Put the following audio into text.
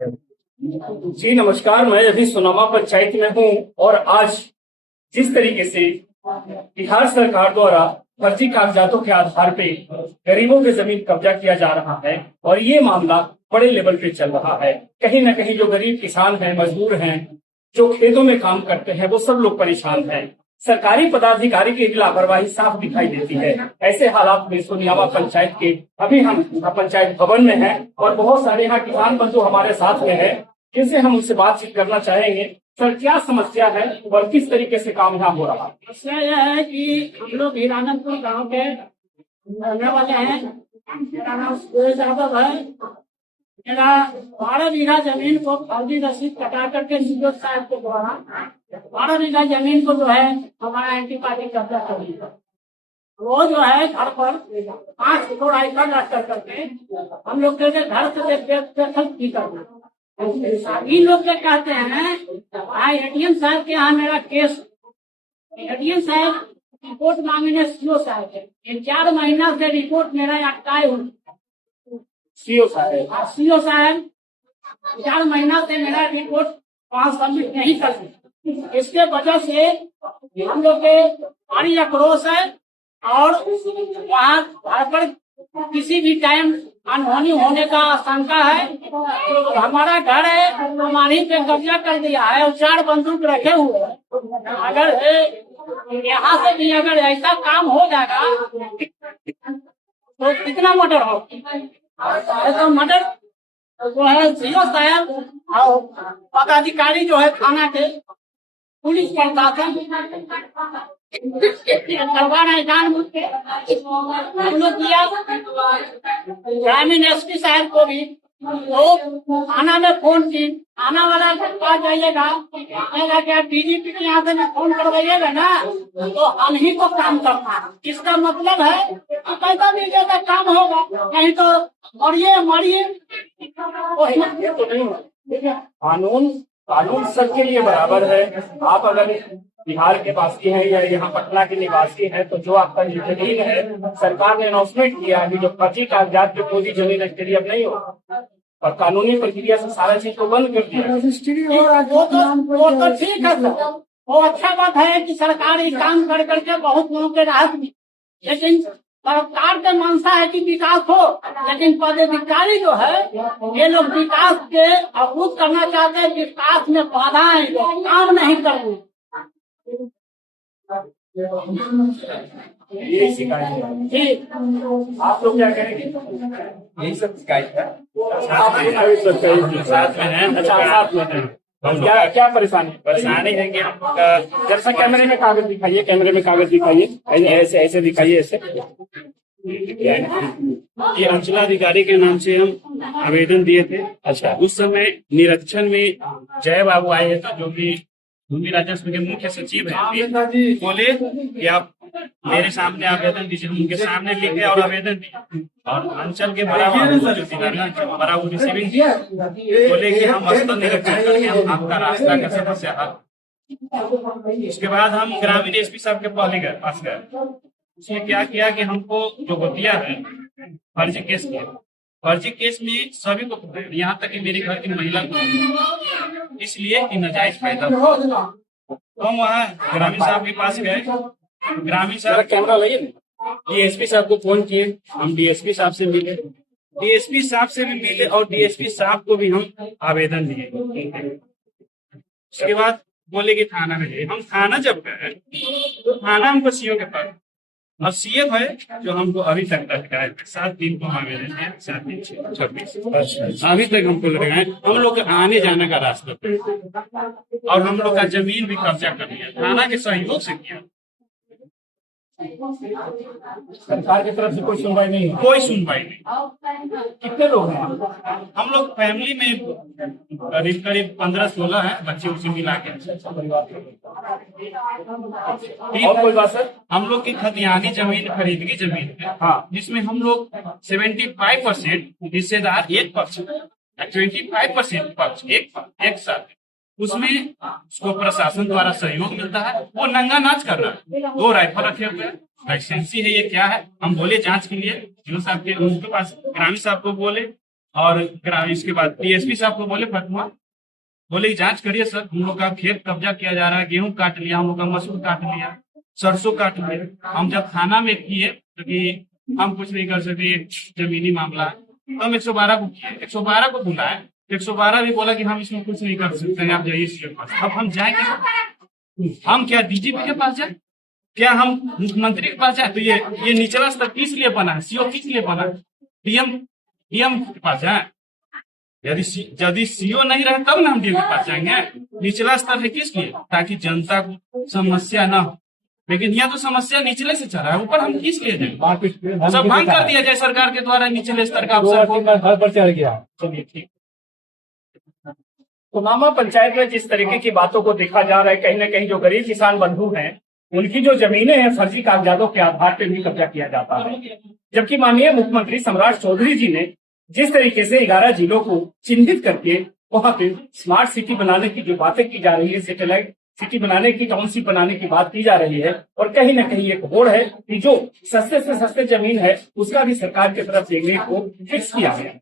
जी नमस्कार। मैं अभी सुनामा पंचायत में हूँ और आज जिस तरीके से बिहार सरकार द्वारा फर्जी कागजातों के आधार पे गरीबों के जमीन कब्जा किया जा रहा है और ये मामला बड़े लेवल पे चल रहा है। कहीं ना कहीं जो गरीब किसान हैं, मजदूर हैं, जो खेतों में काम करते हैं, वो सब लोग परेशान हैं। सरकारी पदाधिकारी की लापरवाही साफ दिखाई देती है। ऐसे हालात में सोनियावा पंचायत के अभी हम पंचायत भवन में हैं और बहुत सारे यहाँ किसान बंधु हमारे साथ में हैं, जिनसे हम उनसे बातचीत करना चाहेंगे। सर, क्या समस्या है और किस तरीके से काम यहाँ हो रहा है? समस्या यह है कि हम लोग हीरानंदपुर गांव के रहने वाले हैं। मेरा नाम सुरेश यादव है। मेरा 12 बीघा जमीन को फर्जी रसीद कटा करके सीओ साहब के द्वारा 12 बीघा जमीन को जो है हमारा एंटी पार्टी कब्जा कर लिया। वो जो है घर पर 5 करोड़ आयकर रख करके हम लोग के घर से बेदखल की करना। सभी लोग क्या कहते हैं, भाई एडीएम साहब के यहाँ मेरा केस, एडीएम साहब रिपोर्ट मांगने सीओ साहब है। 4 महीना से रिपोर्ट मेरा अटकाए हुए। सीओ साहब 4 महीना से मेरा रिपोर्ट वहाँ सबमिट नहीं कर। इसके वजह से हम लोग के भारी आक्रोश है और वहाँ पर किसी भी टाइम अनहोनी होने का आशंका है। तो हमारा घर है, हमारी पे कब्जा कर दिया है और 4 बंदूक रखे हुए हैं। अगर यहाँ से भी अगर ऐसा काम हो जाएगा तो कितना मर्डर हो, तो मर्डर जो है सीओ साहब और पदाधिकारी जो है थाना के पुलिस प्रशासन करवाना जानबूझ के हम लोग किया। ग्रामीण एसपी साहब को भी तो थाना में फोन की, थाना वाला के पास जाइएगा, कहेगा कि आप डीजीपी के यहाँ से भी फोन करवाइएगा ना तो हम ही को काम करना है। इसका मतलब है कि पैसा भी ज्यादा काम होगा, नहीं तो मरिए कानून सबके लिए बराबर है। आप अगर बिहार के वासी हैं या यहाँ पटना के निवासी हैं तो जो आपका जमीन है, सरकार ने अनाउंसमेंट किया है कि जो फर्जी कागजात पे कोई जमीन रजिस्ट्री अब नहीं होगा और कानूनी प्रक्रिया से सारा चीज को बंद कर दिया। रजिस्ट्री हो रहा है वो तो ठीक है सर, वो अच्छा बात है कि सरकारी काम कर करके बहुत लोगों के राहत मिली। लेकिन सरकार का मंशा है कि विकास हो, लेकिन पदाधिकारी जो है ये लोग विकास के अवरुद्ध करना चाहते हैं। विकास में बाधाएं, काम नहीं कर रहे। यही शिकायत है। आप लोग क्या करेंगे? यही सब शिकायत है। साथ में है। अच्छा, साथ में है। क्या परेशानी है कि जब से कैमरे में कागज दिखाइए, कैमरे में कागज दिखाइए, ऐसे ऐसे दिखाइए, ऐसे। ये अंचलाधिकारी के नाम से हम आवेदन दिए थे। अच्छा, उस समय निरीक्षण में जय बाबू आए हैं, जो कि भूमि राजस्व के मुख्य सचिव हैं, बोले कि आप मेरे सामने आवेदन दीजिए। उनके सामने लिखे और आवेदन दिए और अंचल के बड़ा वो रिसीविंग दिया, बोले कि हम स्थल निरीक्षण करके हम आपका रास्ता का समस्या हल। उसके बाद हम ग्रामीण एसपी साहब के पास गए। उसने क्या किया कि हमको जो बतिया है फर्जी केस किया। फर्जी केस में सभी को, यहाँ तक कि मेरे घर की महिला को, इसलिए कि नाजायज फायदा हुआ। तो हम वहाँ ग्रामीण साहब के पास गए। ग्रामीण साहब कैमरा लाइए। डीएसपी साहब को फोन किए, हम डीएसपी साहब से मिले, डीएसपी साहब से भी मिले और डीएसपी साहब को भी हम आवेदन दिए। उसके बाद बोले कि थाना में, हम थाना जब गए तो थाना हमको सीओ के पास, और सीएम है जो हमको अभी तक लटका है। 7 दिन को आवेदन है, 7 दिन 26 अभी तक हमको लटका है। हम लोग का आने जाने का रास्ता और हम लोग का जमीन भी कब्जा कर लिया, थाना के सहयोग से किया। सरकार की तरफ से कोई सुनवाई नहीं है। कोई सुनवाई नहीं। कितने लोग हैं? हम लोग फैमिली में करीब करीब 15-16 है, बच्चे उसे मिला के। और कोई बात सर? हम लोग की खतियानी जमीन, खरीदगी जमीन है, हाँ, जिसमें हम लोग 75% हिस्सेदार 1%, 25% पक्ष एक साथ, उसमें उसको प्रशासन द्वारा सहयोग मिलता है। वो नंगा नाच कर रहा है, 2 राइफल रखे हुए हैं, लाइसेंसी है, ये क्या है? हम बोले जांच के लिए, साहब के उनके पास ग्रामीण साहब को बोले और इसके बाद डीएसपी साहब को बोले फतवा, बोले जांच करिए सर, हम लोग का खेत कब्जा किया जा रहा है, गेहूं काट लिया, हम लोग का मसूर काट लिया, सरसों काट लिया। हम जब थाना में किए तो कि हम कुछ नहीं कर सकते, ये जमीनी मामला है, तो हम 112 को किए, 112 को बुलाए, 112 भी बोला कि हम इसमें कुछ नहीं कर सकते हैं, आप जाइए सीओ के पास। अब हम जाएंगे, हम क्या डीजीपी के पास जाए, क्या हम मुख्यमंत्री के पास जाए? तो ये निचला स्तर किस लिए बना है, सीओ किस लिए बना है, डीएम के पास जाए? यदि सीओ नहीं रहे तब ना हम डीएम के पास जाएंगे। निचला स्तर है किस लिए, ताकि जनता को समस्या ना हो। लेकिन यहाँ तो समस्या निचले से चल रहा है, ऊपर हम किस लिए जाए? सब भंग कर दिया जाए सरकार के द्वारा निचले स्तर का अफसर को। घर पर चढ़ गया। चलिए ठीक। तो नामा पंचायत में जिस तरीके की बातों को देखा जा रहा है, कहीं ना कहीं जो गरीब किसान बंधु हैं उनकी जो जमीनें हैं फर्जी कागजातों के आधार पर भी कब्जा किया जाता है। जबकि माननीय मुख्यमंत्री सम्राट चौधरी जी ने जिस तरीके से 11 जिलों को चिन्हित करके वहां पे स्मार्ट सिटी बनाने की जो बातें की जा रही है, सैटेलाइट सिटी बनाने की, टाउनशिप बनाने की बात की जा रही है, और कहीं ना कहीं एक होड़ है कि जो सस्ते से सस्ते जमीन है उसका भी सरकार की तरफ से रेट को फिक्स किया गया है।